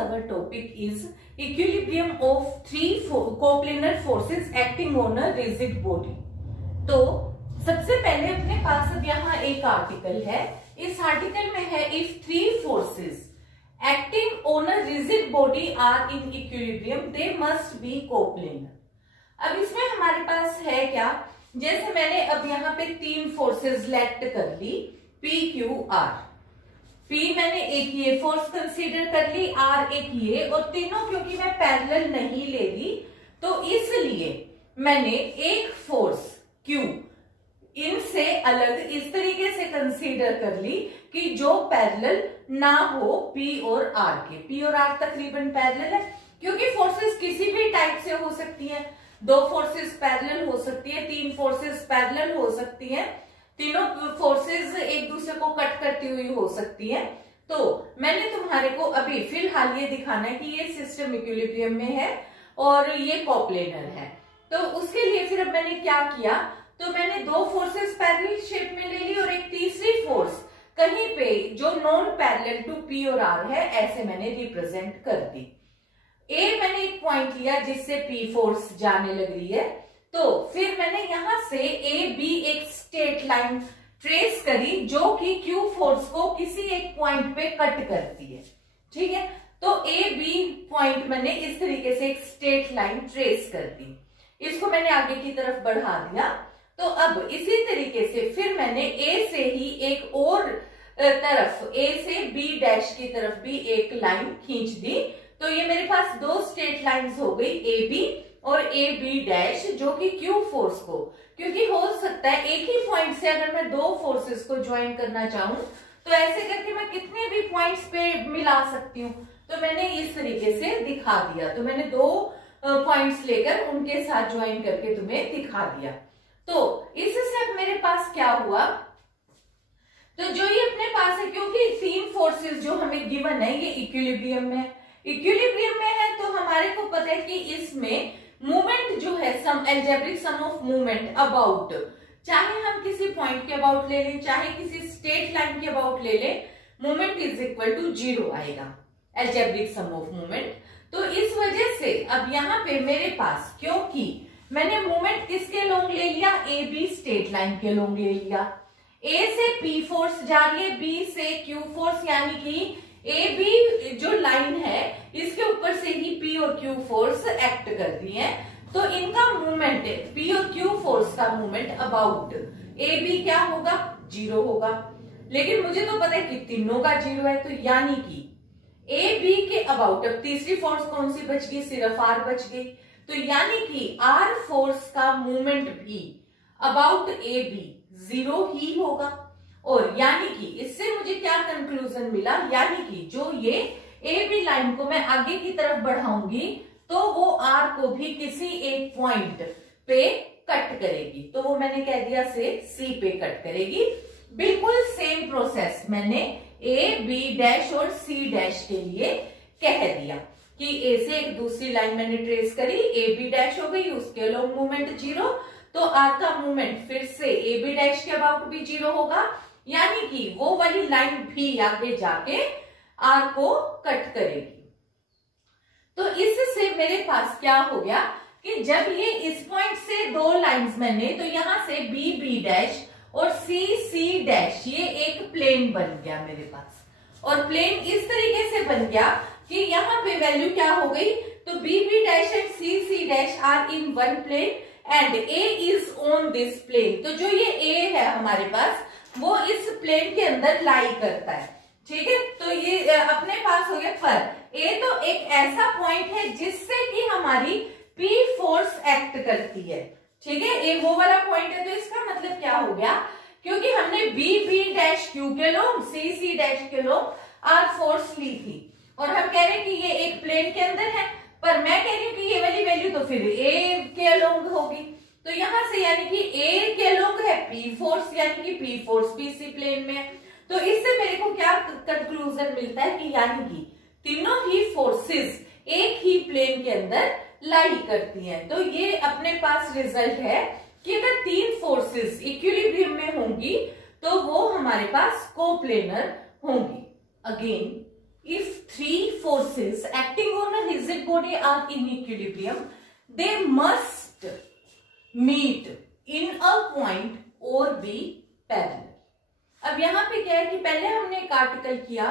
our topic is equilibrium of three coplanar forces acting on a rigid body. तो सबसे पहले अपने पास अब यहाँ एक आर्टिकल है. इस आर्टिकल में है if three forces acting on a rigid body are in equilibrium they must be coplanar. अब इसमें हमारे पास है क्या, जैसे मैंने अब यहाँ पे तीन फोर्सेस लेट कर ली P Q R. P मैंने एक ये फोर्स कंसीडर कर ली, R एक ये, और तीनों क्योंकि मैं पैरेलल नहीं ले रही तो इसलिए मैंने एक फोर्स Q इनसे अलग इस तरीके से कंसीडर कर ली कि जो पैरेलल ना हो P और R के. P और R तकरीबन पैरेलल है क्योंकि फोर्सेस किसी भी टाइप से हो सकती हैं. दो फोर्सेस पैरेलल हो सकती है, तीन फोर्सेस पैरेलल हो सकती हैं, तीनों फोर्सेस एक दूसरे को कट करती हुई हो सकती है. तो मैंने तुम्हारे को अभी फिलहाल ये दिखाना है कि ये सिस्टम इक्विलिब्रियम में है और ये कोप्लेनर है. तो उसके लिए फिर अब मैंने क्या किया, तो मैंने दो फोर्सेस पैरेलल शेप में ले ली और एक तीसरी फोर्स कहीं पे जो नॉन पैरेलल टू P और R है ऐसे मैंने रिप्रेजेंट कर दी. A मैंने एक पॉइंट लिया जिससे P फोर्स जाने लग रही है, तो फिर मैंने यहां से A B एक स्ट्रेट लाइन ट्रेस करी जो कि Q फोर्स को किसी एक पॉइंट पे कट करती है. ठीक है, तो A B पॉइंट मैंने इस तरीके से एक स्ट्रेट लाइन ट्रेस कर दी. इसको मैंने आगे की तरफ बढ़ा दिया. तो अब इसी तरीके से फिर मैंने A से ही एक और तरफ A से B डैश की तरफ भी एक लाइन खींच दी. तो ये मेरे पास दो स्ट्रेट लाइंस हो गई ए बी और ए बी डैश, जो कि Q फोर्स को, क्योंकि हो सकता है एक ही पॉइंट से अगर मैं दो फोर्सेस को ज्वाइन करना चाहूं तो ऐसे करके मैं कितने भी पॉइंट्स पे मिला सकती हूँ. तो मैंने इस तरीके से दिखा दिया. तो मैंने दो पॉइंट्स लेकर उनके साथ ज्वाइन करके तुम्हें दिखा दिया. तो इससे अब मेरे पास क्या हुआ, तो जो ये अपने पास है क्योंकि तीन फोर्सेस जो हमें गिवन है ये इक्विलिब्रियम में है तो हमारे को पता है कि इसमें मूवमेंट जो है sum algebraic sum of movement about, चाहे हम किसी पॉइंट के अबाउट ले लें चाहे किसी स्ट्रेट लाइन के अबाउट ले लें, मूवमेंट इज इक्वल टू 0 आएगा, एल्जेब्रिक सम ऑफ मूवमेंट. तो इस वजह से अब यहाँ पे मेरे पास, क्योंकि मैंने मूवमेंट किसके लोंग ले लिया, ए बी स्ट्रेट लाइन के लोंग ले लिया. ए से P फोर्स जा रही है, B से Q फोर्स, यानी कि ए बी जो लाइन है इसके ऊपर से ही P और Q फोर्स एक्ट करती है. तो इनका मूवमेंट P और Q फोर्स का मूवमेंट अबाउट ए बी क्या होगा, 0 होगा. लेकिन मुझे तो पता है कि तीनों का 0 है, तो यानी कि ए बी के अबाउट, अब तीसरी फोर्स कौन सी बच गई, सिर्फ R बच गई. तो यानी कि R फोर्स का मूवमेंट भी अबाउट ए बी 0 ही होगा. और यानी कि इससे मुझे क्या कंक्लूजन मिला, यानी कि जो ये ए बी लाइन को मैं आगे की तरफ बढ़ाऊंगी तो वो R को भी किसी एक पॉइंट पे कट करेगी. तो वो मैंने कह दिया से C पे कट करेगी. बिल्कुल सेम प्रोसेस मैंने ए बी डैश और C डैश के लिए कह दिया कि A से एक दूसरी लाइन मैंने ट्रेस करी, ए बी डैश हो गई, उसके लॉन्ग मूवमेंट 0, तो R का मूवमेंट फिर से ए बी डैश के अबाउट भी 0 होगा, यानी कि वो वाली लाइन भी आगे जाके R को कट करेगी. तो इससे मेरे पास क्या हो गया कि जब ये इस पॉइंट से दो लाइंस मैंने, तो यहां से बी बी डैश और सी सी डैश, ये एक प्लेन बन गया मेरे पास. और प्लेन इस तरीके से बन गया कि यहाँ पे वैल्यू क्या हो गई, तो B B dash and C C dash are in one plane and A is on this plane. तो जो ये ए है हमारे पास वो इस प्लेन के अंदर लाई करता है. ठीक है, तो ये अपने पास हो गया. पर ए तो एक ऐसा पॉइंट है जिससे कि हमारी P फोर्स एक्ट करती है. ठीक है, ए वो वाला पॉइंट है. तो इसका मतलब क्या हो गया, क्योंकि हमने बी बी डैश Q के लोग, सी सी डैश के लोग R फोर्स ली थी और हम कह रहे हैं कि ये एक प्लेन के अंदर है, पर मैं कह रही हूँ कि ये वाली वैल्यू तो फिर ए के लोग होगी. तो यहां से यानी कि ए के लोग है P फोर्स, यानी कि P फोर्स भी इसी प्लेन में है. तो इससे मेरे को क्या कंक्लूजन मिलता है कि यानी कि तीनों ही फोर्सेस एक ही प्लेन के अंदर लाई करती हैं. तो ये अपने पास रिजल्ट है कि अगर तीन फोर्सेस इक्विलिब्रियम में होंगी तो वो हमारे पास कोप्लेनर होंगी. Again, if three forces acting on a rigid body are in equilibrium, they must meet in a point or be parallel. अब यहाँ पे क्या है कि पहले हमने एक आर्टिकल किया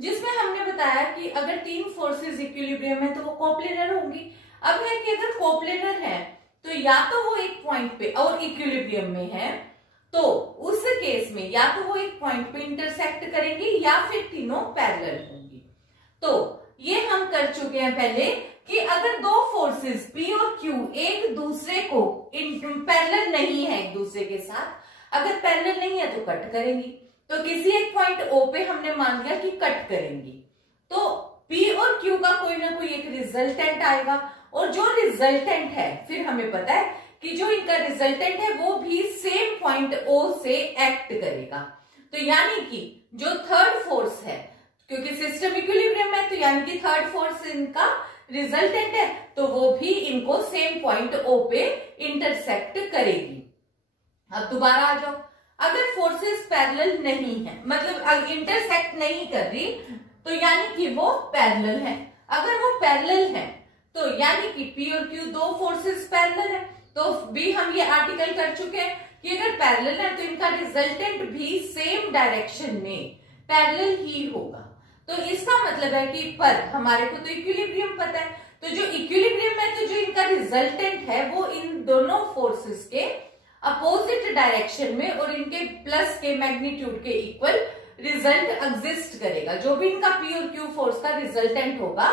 जिसमें हमने बताया कि अगर तीन फोर्सेस इक्विलिब्रियम है तो वो कोप्लेनर होंगी। अब है कि अगर कोप्लेनर है तो या तो वो एक पॉइंट पे और इक्विलिब्रियम में है तो उस केस में या तो वो एक पॉइंट पे इंटरसेक्ट करेंगे या फिर तीनों पैरेलल होंगी। तो ये हम कर चुके हैं पहले कि अगर दो फोर्सेस P और Q एक दूसरे को पैरेलल नहीं है, एक दूसरे के साथ अगर पैरेलल नहीं है तो कट करेंगी। तो किसी एक पॉइंट O पे हमने मान लिया कि कट करेंगी तो P और Q का कोई ना कोई एक रिजल्टेंट आएगा और जो रिजल्टेंट है फिर हमें पता है कि जो इनका रिजल्टेंट है वो भी सेम पॉइंट O से एक्ट करेगा। तो यानी कि जो थर्ड फोर्स है, क्योंकि सिस्टम इक्विलिब्रियम है तो यानी कि थर्ड फोर्स इनका रिजल्टेंट है तो वो भी इनको सेम पॉइंट O पे इंटरसेक्ट करेगी। अब दोबारा आ जाओ, अगर फोर्सेस पैरेलल नहीं है मतलब इंटरसेक्ट नहीं कर रही तो यानी कि वो पैरेलल है। अगर वो पैरेलल है तो यानी कि P और Q दो फोर्सेस पैरेलल है तो भी हम ये आर्टिकल कर चुके हैं कि अगर पैरेलल है तो इनका रिजल्टेंट भी सेम डायरेक्शन में पैरेलल ही होगा। तो इसका मतलब है कि पर हमारे को तो इक्विलिब्रियम पता है तो जो इक्विलिब्रियम है तो जो इनका रिजल्टेंट है वो इन दोनों फोर्सेस के अपोजिट डायरेक्शन में और इनके प्लस के मैग्नीट्यूड के इक्वल रिजल्ट एग्जिस्ट करेगा। जो भी इनका P और Q फोर्स का रिजल्टेंट होगा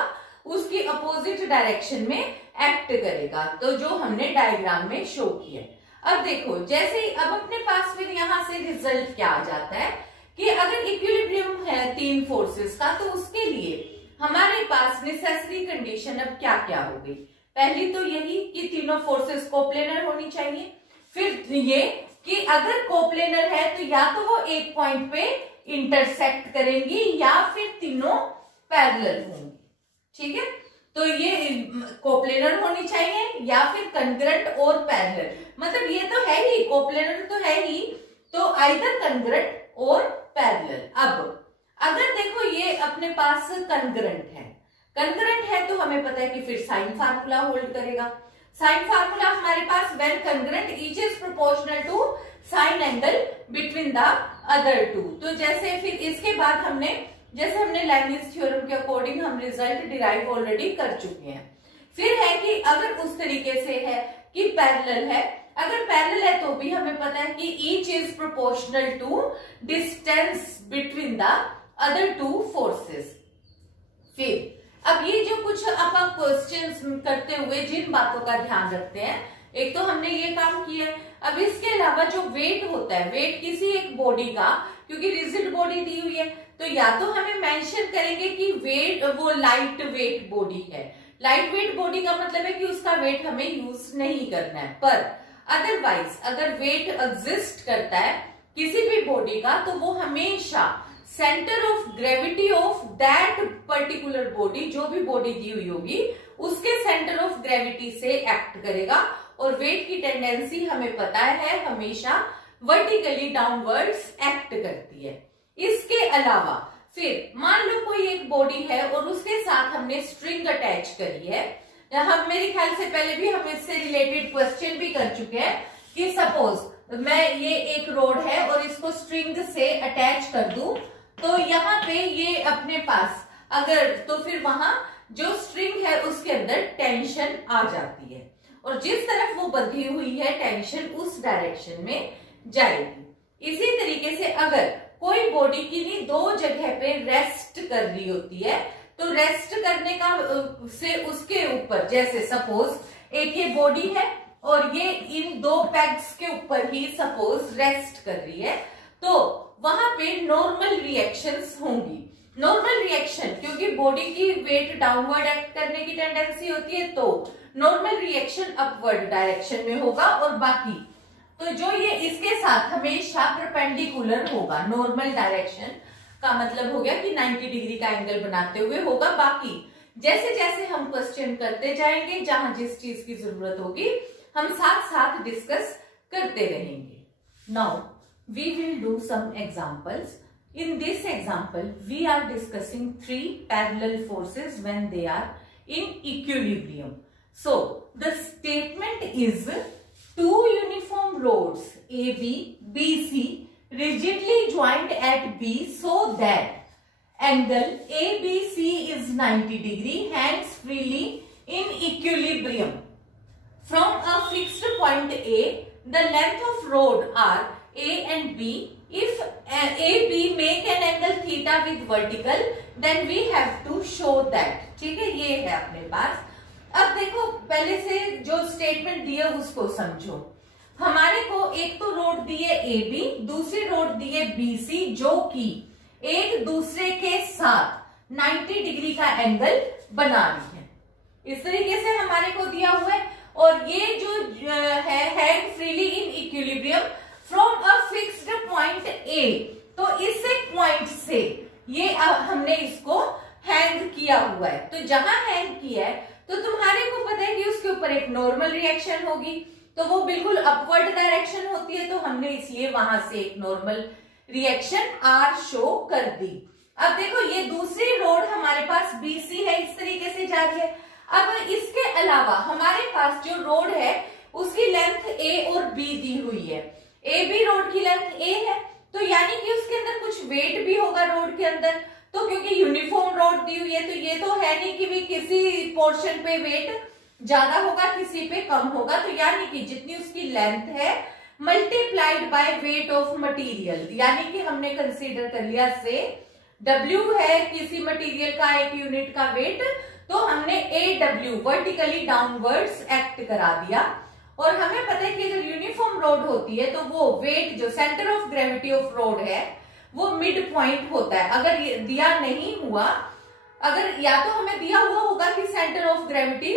उसकी अपोजिट डायरेक्शन में एक्ट करेगा। तो जो हमने डायग्राम में शो किया। अब देखो जैसे ही अब अपने पास फिर यहां से रिजल्ट क्या आ जाता है कि अगर इक्विलिब्रियम है तीन फोर्सेस का तो उसके लिए हमारे पास नेसेसरी कंडीशन अब क्या क्या हो गई। पहली तो यही कि तीनों फोर्सेस कोप्लेनर होनी चाहिए। फिर ये कि अगर कोप्लेनर है तो या तो वो एक पॉइंट पे इंटरसेक्ट करेंगी या फिर तीनों पैरेलल होंगी। ठीक है, तो ये कोप्लेनर होनी चाहिए या फिर कंग्रेंट और पैरेलल, मतलब ये तो है ही कोप्लेनर तो है ही तो आइदर कंग्रेंट और पैरेलल। अब अगर देखो ये अपने पास कंग्रेंट है तो हमें पता है कि फिर साइन फार्मूला होल्ड करेगा। साइन फार्मूला हमारे पास when congruent each is proportional to sine angle between the other two. तो जैसे फिर इसके बाद हमने लाइबनिज थ्योरम के अकॉर्डिंग हम रिजल्ट डिराइव ऑलरेडी कर चुके हैं। फिर है कि अगर उस तरीके से है कि पैरेलल है, अगर पैरेलल है तो भी हमें पता है कि each is proportional to distance between the other two forces. फिर अब ये जो कुछ अपन क्वेश्चंस करते हुए जिन बातों का ध्यान रखते हैं, एक तो हमने ये काम किया है। अब इसके अलावा जो वेट होता है, वेट किसी एक बॉडी का, क्योंकि रिजिड बॉडी दी हुई है तो या तो हमें मेंशन करेंगे कि वेट वो लाइट वेट बॉडी है। लाइट वेट बॉडी का मतलब है कि उसका वेट हमें यूज नहीं करना है। पर अदरवाइज अगर वेट एग्जिस्ट करता है किसी भी बॉडी का तो वो हमेशा centre of gravity of that particular body, जो भी बॉडी दी हुई होगी उसके सेंटर ऑफ ग्रेविटी से एक्ट करेगा। और वेट की टेंडेंसी हमें पता है हमेशा वर्टिकली डाउनवर्ड्स एक्ट करती है। इसके अलावा फिर मान लो कोई एक बॉडी है और उसके साथ हमने स्ट्रिंग अटैच करी है। हम मेरे ख्याल से पहले भी हम इससे रिलेटेड क्वेश्चन भी कर चुके हैं कि सपोज मैं ये एक रोड है और इसको स्ट्रिंग से अटैच कर दूं तो यहाँ पे ये अपने पास अगर तो फिर वहां जो स्ट्रिंग है उसके अंदर टेंशन आ जाती है और जिस तरफ वो बंधी हुई है टेंशन उस डायरेक्शन में जाएगी। इसी तरीके से अगर कोई बॉडी किन्हीं दो जगह पे रेस्ट कर रही होती है तो रेस्ट करने का से उसके ऊपर, जैसे सपोज एक ये बॉडी है और ये इन दो पैग्स के ऊपर ही सपोज रेस्ट कर रही है तो वहां पे नॉर्मल रिएक्शंस होंगी। नॉर्मल रिएक्शन क्योंकि बॉडी की वेट डाउनवर्ड एक्ट करने की टेंडेंसी होती है तो नॉर्मल रिएक्शन अपवर्ड डायरेक्शन में होगा और बाकी तो जो ये इसके साथ हमेशा परपेंडिकुलर होगा। नॉर्मल डायरेक्शन का मतलब हो गया कि 90 डिग्री का एंगल बनाते हुए होगा। बाकी जैसे जैसे हम क्वेश्चन करते जाएंगे जहां जिस चीज की जरूरत होगी हम साथ साथ डिस्कस करते रहेंगे। Now we will do some examples. in this example we are discussing three parallel forces when they are in equilibrium. So the statement is two uniform rods AB, BC rigidly joined at B so that angle ABC is 90 degree hangs freely in equilibrium. From a fixed point A, the length of rod are A and B. If AB make an angle theta with vertical, then we have to show that. ठीक है, ये है अपने पास. अब देखो पहले से जो स्टेटमेंट दिए उसको समझो. हमारे को एक तो रोड दिए AB, दूसरी रोड दिए BC जो कि एक दूसरे के साथ 90 डिग्री का एंगल बना रही है. इस तरीके से हमारे को दिया हुआ है. और ये जो है hang freely in equilibrium from a fixed point A. तो इस पॉइंट से ये हमने इसको हैंग किया हुआ है. तो जहां हैंग किया है तो तुम्हारे को पता है कि उसके ऊपर एक नॉर्मल रिएक्शन होगी, तो वो बिल्कुल अपवर्ड डायरेक्शन होती है. तो हमने इसलिए वहां से एक नॉर्मल रिएक्शन आर शो कर दी. अब देखो ये दूसरी रोड हमारे पास बीसी है, इस तरीके से जा रही है. अब इसके अलावा हमारे पास जो रोड है उसकी लेंथ ए और बी दी हुई है. ए बी रोड की लेंथ ए है, तो यानी कि उसके अंदर कुछ वेट भी होगा रोड के अंदर. तो क्योंकि यूनिफॉर्म रोड दी हुई है तो ये तो है नहीं कि भी किसी पोर्शन पे वेट ज्यादा होगा किसी पे कम होगा. तो यानी कि जितनी उसकी लेंथ है multiplied by weight of material, यानी कि हमने कंसीडर कर लिया से W है किसी मटेरियल का एक यूनिट का वेट, तो हमने AW वर्टिकली डाउनवर्ड्स एक्ट करा दिया. और हमें पता है कि अगर यूनिफॉर्म रोड होती है तो वो वेट जो centre of gravity of road है वो मिड पॉइंट होता है. अगर ये दिया नहीं हुआ, अगर या तो हमें दिया हुआ होगा कि सेंटर ऑफ ग्रेविटी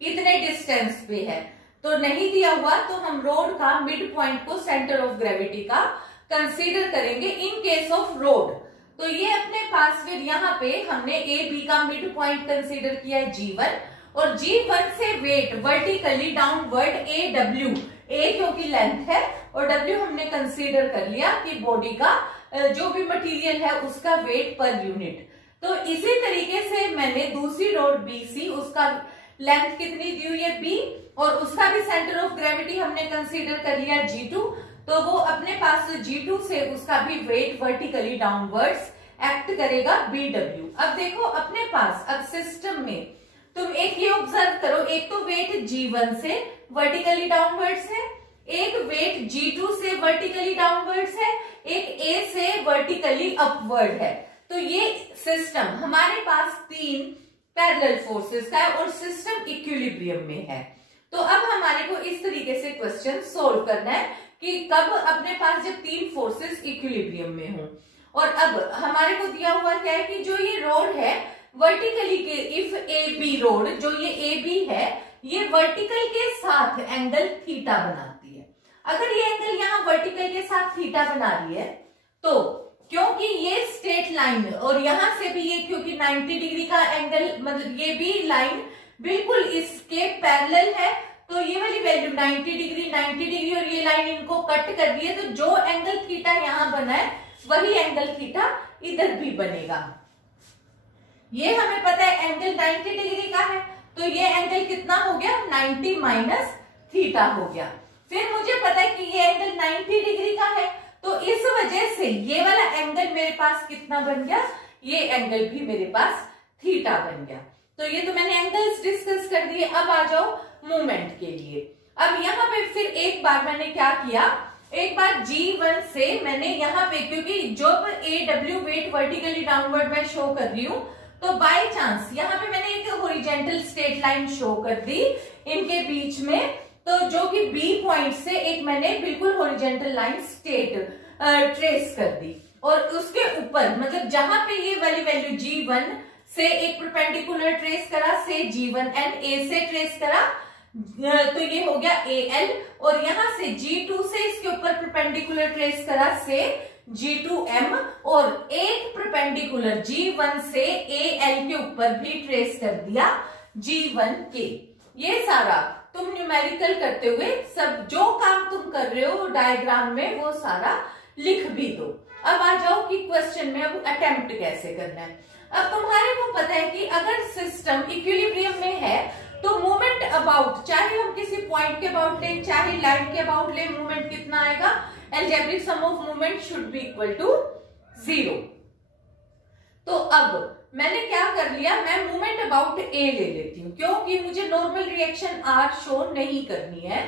इतने डिस्टेंस पे है, तो नहीं दिया हुआ तो हम रोड का मिड पॉइंट को सेंटर ऑफ ग्रेविटी का कंसीडर करेंगे इन केस ऑफ रोड. तो ये अपने पास फिर यहाँ पे हमने ए बी का मिड पॉइंट कंसीडर किया है G1, और G1 से weight vertically downward a W, a क्योंकि लेंथ है और डब्ल्यू हमने कंसीडर कर लिया कि बॉडी का जो भी मटेरियल है उसका वेट पर यूनिट. तो इसी तरीके से मैंने दूसरी रोड BC, उसका लेंथ कितनी दी हुई है B, और उसका भी सेंटर ऑफ ग्रेविटी हमने कंसीडर कर लिया G2, तो वो अपने पास G2 से उसका भी वेट वर्टिकली डाउनवर्ड्स एक्ट करेगा BW. अब देखो अपने पास अब सिस्टम में तुम एक ये ऑब्जर्व करो, एक तो वेट G1 से वर्टिकली डाउनवर्ड्स है, एक वेट G2 से वर्टिकली डाउनवर्ड्स है, एक A से वर्टिकली अपवर्ड है. तो ये सिस्टम हमारे पास तीन पैरेलल फोर्सेस का है और सिस्टम इक्विलिब्रियम में है. तो अब हमारे को इस तरीके से क्वेश्चन सोल्व करना है कि कब अपने पास जब तीन फोर्सेस इक्विलिब्रियम में हो. और अब हमारे को दिया हुआ क्या है कि जो ये रोड है वर्टिकली के, इफ ए बी रोड, जो ये ए बी है ये वर्टिकल के साथ एंगल थीटा बनाती है. अगर ये एंगल यहाँ वर्टिकल के साथ थीटा बना रही है तो क्योंकि ये स्ट्रेट लाइन और यहां से भी ये क्योंकि 90 डिग्री का एंगल, मतलब ये भी लाइन बिल्कुल इसके पैरेलल है, तो ये वाली वैल्यू 90 डिग्री और ये लाइन इनको कट कर दी है. तो जो एंगल थीटा यहां बना है वही एंगल थीटा इधर भी बनेगा. ये हमें पता है एंगल 90 डिग्री का है, तो ये एंगल कितना हो गया 90 माइनस थीटा हो गया. फिर मुझे पता है कि ये एंगल 90 डिग्री का है, तो इस वजह से ये वाला एंगल मेरे पास कितना बन गया, ये एंगल भी मेरे पास थीटा बन गया. तो ये तो मैंने एंगल्स डिस्कस कर दिए. अब आ जाओ मूवमेंट के लिए. अब यहाँ पे फिर एक बार मैंने क्या किया, एक बार G1 से मैंने यहाँ पे, क्योंकि जो AW वेट वर्टिकली डाउनवर्ड मैं शो कर रही हूँ, तो बाय चांस यहाँ पे मैंने एक हॉरिजॉन्टल स्ट्रेट लाइन शो कर दी इनके बीच में. तो जो कि B पॉइंट से एक मैंने बिल्कुल हॉरिजॉन्टल लाइन ट्रेस कर दी, और उसके ऊपर मतलब जहां पे ये वाली वैल्यू G1 से एक परपेंडिकुलर ट्रेस करा, से G1N A से ट्रेस करा, तो ये हो गया AL, और यहां से G2 से इसके ऊपर परपेंडिकुलर ट्रेस करा से G2M, और एक परपेंडिकुलर G1 से AL के ऊपर भी ट्रेस कर दिया G1K. ये सारा तुम न्यूमेरिकल करते हुए सब जो काम तुम कर रहे हो डायग्राम में वो सारा लिख भी दो. अब आ जाओ कि क्वेश्चन में अब अटेम्प्ट कैसे करना है। अब तुम्हारे को पता है कि अगर सिस्टम इक्विलिब्रियम में है तो मोमेंट अबाउट, चाहे हम किसी पॉइंट के अबाउट लें चाहे लाइन के अबाउट लें, मोमेंट कितना आएगा, algebraic sum of moment should be equal to 0। तो अब मैंने क्या कर लिया, मैं मोमेंट अबाउट ए ले लेती हूँ क्योंकि मुझे नॉर्मल रिएक्शन आर शो नहीं करनी है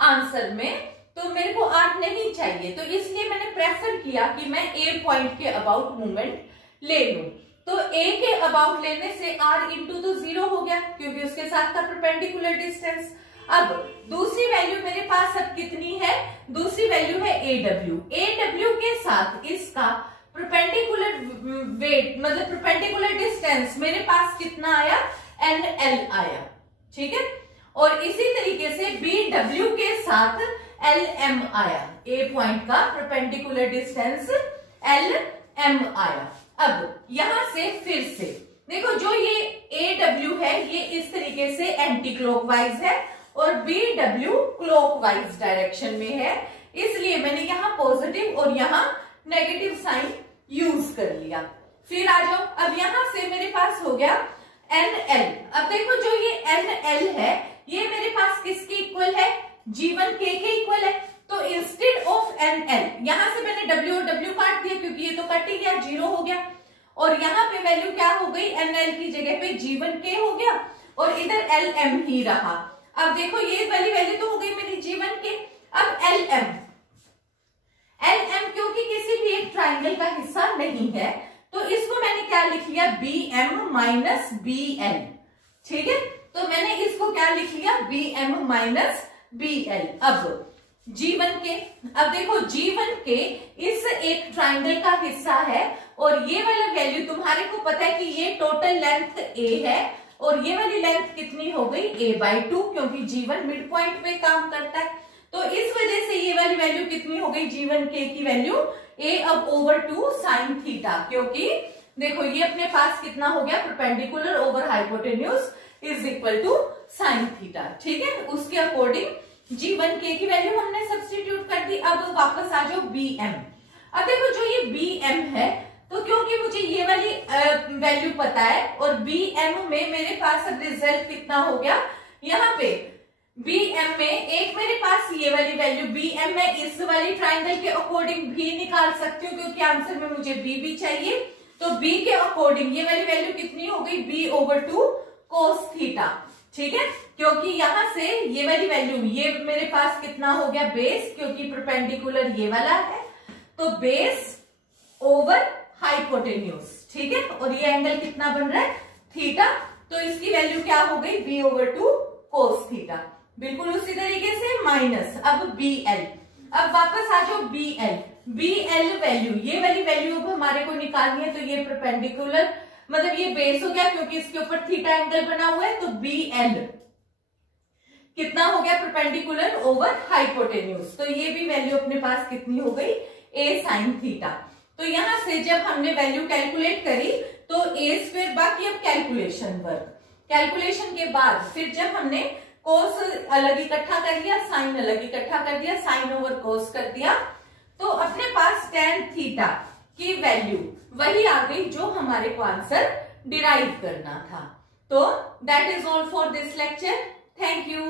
आंसर में, तो मेरे को आर नहीं चाहिए, तो इसलिए मैंने प्रेफर किया कि मैं ए पॉइंट के अबाउट मूवमेंट ले लूं। तो ए के अबाउट लेने से आर इंटू तो 0 हो गया क्योंकि उसके साथ था परपेंडिकुलर डिस्टेंस। अब दूसरी वैल्यू मेरे पास अब कितनी है, दूसरी वैल्यू है एडब्ल्यू। एडब्ल्यू के साथ इसका परपेंडिकुलर वेट मतलब परपेंडिकुलर डिस्टेंस मेरे पास कितना आया, एनएल आया, ठीक है। और इसी तरीके से बीडब्ल्यू के साथ एलएम आया, ए पॉइंट का परपेंडिकुलर डिस्टेंस एलएम आया। अब यहां से फिर से देखो, जो ये एडब्ल्यू है ये इस तरीके से एंटी क्लॉकवाइज है और बीडब्ल्यू क्लॉकवाइज डायरेक्शन में है, इसलिए मैंने यहाँ पॉजिटिव और यहाँ नेगेटिव साइन यूज कर लिया। फिर आ जाओ, अब यहां से मेरे पास हो गया एनएल। अब देखो जो ये एनएल है ये मेरे पास किसके इक्वल है, G1 K के इक्वल है। तो इंस्टेड ऑफ एनएल यहां से मैंने डब्ल्यू और डब्ल्यू काट दिया क्योंकि ये तो कट ही गया, 0 हो गया। और यहाँ पे वैल्यू क्या हो गई, एनएल की जगह पे G1 K हो गया और इधर एलएम ही रहा। अब देखो ये वाली वैल्यू तो हो गई मेरी G1 K। अब एलएम क्योंकि किसी भी एक ट्राइंगल का हिस्सा नहीं है तो इसको मैंने क्या लिख लिया, BM माइनस BL, ठीक है। तो मैंने इसको क्या लिख लिया, BM माइनस BL। अब G1K, अब देखो G1K इस एक ट्राइंगल का हिस्सा है और ये वाला वैल्यू तुम्हारे को पता है कि ये टोटल लेंथ A है और ये वाली लेंथ कितनी हो गई, A/2, क्योंकि G1 मिड पॉइंट पे काम करता है। तो इस वजह से ये वाली वैल्यू कितनी हो गई, G1K की वैल्यू A/2 sin थीटा, क्योंकि देखो ये अपने पास कितना हो गया, perpendicular over hypotenuse is equal to sin theta, ठीक है। उसके अकॉर्डिंग G1K की वैल्यू हमने सब्स्टिट्यूट कर दी। अब वापस आ जाओ BM। अब देखो जो ये BM है तो क्योंकि मुझे ये वाली वैल्यू पता है और BM में मेरे पास अब रिजल्ट कितना हो गया, यहाँ पे BM में एक मेरे पास ये वाली वैल्यू BM में इस वाली ट्राइंगल के अकॉर्डिंग भी निकाल सकती हूँ क्योंकि आंसर में मुझे B भी चाहिए। तो B के अकॉर्डिंग ये वाली वैल्यू कितनी हो गई, B/2 cos थीटा, ठीक है। क्योंकि यहां से ये वाली वैल्यू ये मेरे पास कितना हो गया, बेस, क्योंकि परपेंडिकुलर ये वाला है तो बेस ओवर हाइपोटेन्यूज, ठीक है। और ये एंगल कितना बन रहा है, थीटा, तो इसकी वैल्यू क्या हो गई, B/2 cos थीटा। बिल्कुल उसी तरीके से माइनस अब BL। अब वापस आ जाओ BL वैल्यू, ये वाली वैल्यू अब हमारे को निकालनी है। तो ये परपेंडिकुलर मतलब ये बेस हो गया क्योंकि इसके ऊपर थीटा एंगल बना हुआ है, तो BL कितना हो गया, परपेंडिकुलर ओवर हाइपोटेन्यूज। तो ये भी वैल्यू अपने पास कितनी हो गई, A sin थीटा। तो यहां से जब हमने वैल्यू कैलकुलेट करी तो A², बाकी अब कैलकुलेशन वर्क, कैलकुलेशन के बाद फिर जब हमने कोस अलग इकट्ठा कर लिया, साइन अलग इकट्ठा कर दिया, साइन ओवर कोस कर दिया, तो अपने पास tan थीटा की वैल्यू वही आ गई जो हमारे को आंसर डिराइव करना था। तो that is all for this lecture. Thank you.